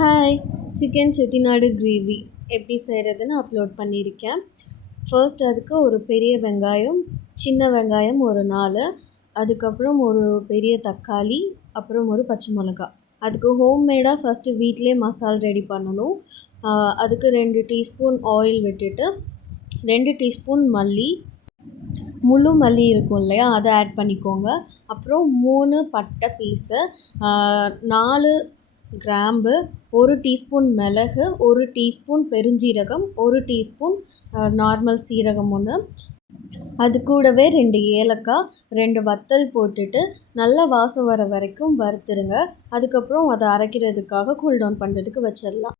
Hi, chicken Chettinad gravy எப்படி செய்கிறதுன்னு upload பண்ணியிருக்கேன். ஃபர்ஸ்ட் அதுக்கு ஒரு பெரிய வெங்காயம், சின்ன வெங்காயம் ஒரு 4, அதுக்கப்புறம் ஒரு பெரிய தக்காளி, அப்புறம் ஒரு பச்சை மிளகாய். அதுக்கு ஹோம்மேடாக ஃபஸ்ட்டு வீட்டிலே மசால் ரெடி பண்ணணும். அதுக்கு 2 டீஸ்பூன் ஆயில் விட்டுட்டு 2 டீஸ்பூன் மல்லி, முழு மல்லி இருக்கும் இல்லையா, அதை ஆட் பண்ணிக்கோங்க. அப்புறம் 3 பட்டை பீஸு, 4 கிராம்பு, 1 டீஸ்பூன் மிளகு, 1 டீஸ்பூன் பெருஞ்சீரகம், 1 டீஸ்பூன் நார்மல் சீரகம் ஒன்று, அது கூடவே 2 ஏலக்காய், 2 வத்தல் போட்டுட்டு நல்லா வாசம் வர வரைக்கும் வறுத்துருங்க. அதுக்கப்புறம் அதை அரைக்கிறதுக்காக கூல்டவுன் பண்ணுறதுக்கு வச்சிடலாம்.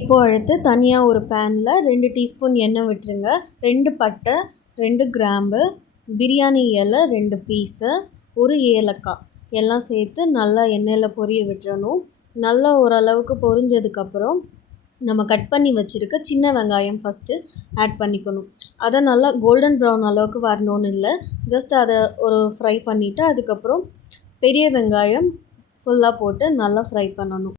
இப்போது அடுத்து தனியாக ஒரு பேனில் 2 டீஸ்பூன் எண்ணெய் விட்டுருங்க. 2 பட்டை, 2 கிராம்பு, பிரியாணி இலை 2 பீஸு, 1 ஏலக்காய் எல்லாம் சேர்த்து நல்லா எண்ணெயில் பொரிய விட்டுறணும். நல்லா ஓரளவுக்கு பொரிஞ்சதுக்கப்புறம் நம்ம கட் பண்ணி வச்சுருக்க சின்ன வெங்காயம் ஃபஸ்ட்டு ஆட் பண்ணிக்கணும். அதை நல்லா கோல்டன் ப்ரௌன் அளவுக்கு வரணும்னு இல்லை, ஜஸ்ட் அதை ஒரு ஃப்ரை பண்ணிவிட்டு அதுக்கப்புறம் பெரிய வெங்காயம் ஃபுல்லாக போட்டு நல்லா ஃப்ரை பண்ணணும்.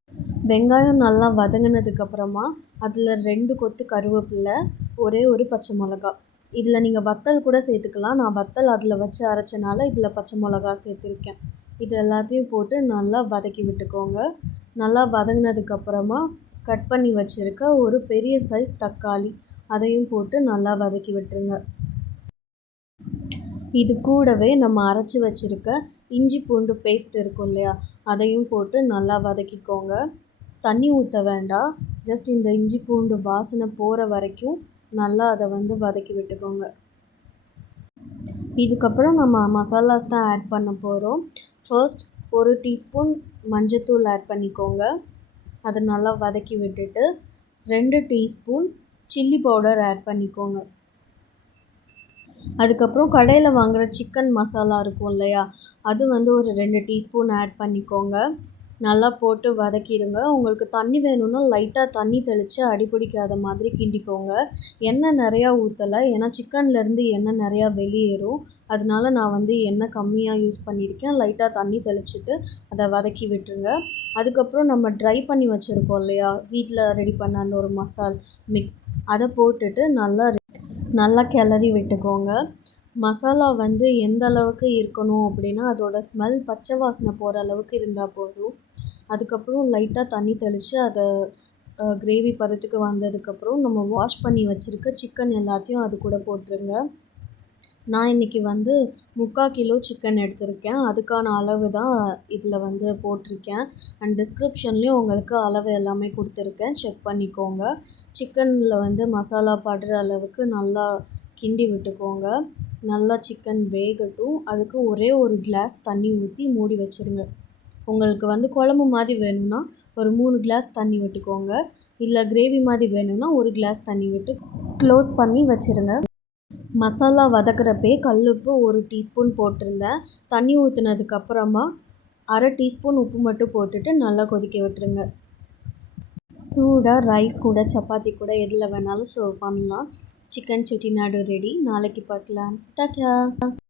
வெங்காயம் நல்லா வதங்கினதுக்கப்புறமா அதில் 2 கொத்து கருவேப்பிலை, ஒரே ஒரு பச்சை மிளகா. இதில் நீங்கள் வத்தல் கூட சேர்த்துக்கலாம். நான் வத்தல் அதில் வச்சு அரைச்சனால இதில் பச்சை மிளகா சேர்த்துருக்கேன். இது எல்லாத்தையும் போட்டு நல்லா வதக்கி விட்டுக்கோங்க. நல்லா வதங்கினதுக்கப்புறமா கட் பண்ணி வச்சுருக்க ஒரு பெரிய சைஸ் தக்காளி அதையும் போட்டு நல்லா வதக்கி விட்டுருங்க. இது கூடவே நம்ம அரைச்சி வச்சுருக்க இஞ்சி பூண்டு பேஸ்ட் இருக்கும் இல்லையா, அதையும் போட்டு நல்லா வதக்கிக்கோங்க. தண்ணி ஊற்ற வேண்டாம், ஜஸ்ட் இந்த இஞ்சி பூண்டு வாசனை போகிற வரைக்கும் நல்லா அதை வதக்கி விட்டுக்கோங்க. இதுக்கப்புறம் நம்ம மசாலாஸ் தான் ஆட் பண்ண போகிறோம். ஃபர்ஸ்ட் 1 டீஸ்பூன் மஞ்சத்தூள் ஆட் பண்ணிக்கோங்க. அதை நல்லா வதக்கி விட்டுட்டு 2 டீஸ்பூன் சில்லி பவுடர் ஆட் பண்ணிக்கோங்க. அதுக்கப்புறம் கடையில் வாங்குகிற சிக்கன் மசாலா இருக்கும் இல்லையா, அது ஒரு 2 டீஸ்பூன் ஆட் பண்ணிக்கோங்க. நல்லா போட்டு வதக்கிடுங்க. உங்களுக்கு தண்ணி வேணும்னா லைட்டாக தண்ணி தெளித்து அடிப்பிடிக்காத மாதிரி கிண்டிக்கோங்க. எண்ணெய் நிறையா ஊற்றலை, ஏன்னா சிக்கன்லேருந்து எண்ணெய் நிறையா வெளியேறும். அதனால நான் எண்ணெய் கம்மியாக யூஸ் பண்ணியிருக்கேன். லைட்டாக தண்ணி தெளிச்சுட்டு அதை வதக்கி விட்டுருங்க. அதுக்கப்புறம் நம்ம ட்ரை பண்ணி வச்சுருக்கோம் இல்லையா, வீட்டில் ரெடி பண்ண அந்த ஒரு மசால் மிக்ஸ், அதை போட்டுட்டு நல்லா கிளறி விட்டுக்கோங்க. மசாலா எந்த அளவுக்கு இருக்கணும் அப்படின்னா, அதோட ஸ்மெல் பச்சை வாசனை போகிற அளவுக்கு இருந்தால் போதும். அதுக்கப்புறம் லைட்டாக தண்ணி தெளித்து அதை கிரேவி பதத்துக்கு வந்ததுக்கப்புறம் நம்ம வாஷ் பண்ணி வச்சுருக்க சிக்கன் எல்லாத்தையும் அது கூட போட்டுருங்க. நான் இன்றைக்கி 3/4 கிலோ சிக்கன் எடுத்திருக்கேன். அதுக்கான அளவு தான் இதில் போட்டிருக்கேன். அண்ட் டிஸ்கிரிப்ஷன்லேயும் உங்களுக்கு அளவு எல்லாமே கொடுத்துருக்கேன், செக் பண்ணிக்கோங்க. சிக்கனில் மசாலா படுற அளவுக்கு நல்லா கிண்டி விட்டுக்கோங்க. நல்லா சிக்கன் வேகட்டும். அதுக்கு ஒரே ஒரு கிளாஸ் தண்ணி ஊற்றி மூடி வச்சுருங்க. உங்களுக்கு குழம்பு மாதிரி வேணும்னா ஒரு 3 கிளாஸ் தண்ணி விட்டுக்கோங்க. இல்லை கிரேவி மாதிரி வேணும்னா 1 கிளாஸ் தண்ணி விட்டு க்ளோஸ் பண்ணி வச்சுருங்க. மசாலா வதக்கிறப்பே கல்லுப்பு 1 டீஸ்பூன் போட்டிருந்தேன். தண்ணி ஊற்றுனதுக்கப்புறமா 1/2 டீஸ்பூன் உப்பு மட்டும் போட்டுட்டு நல்லா கொதிக்க விட்டுருங்க. சூடாக ரைஸ் கூட சப்பாத்தி கூட எதில் வேணாலும் சர்வ் பண்ணலாம். Chicken Chettinad ready. நாளைக்கு பார்க்கலாம். டாடா.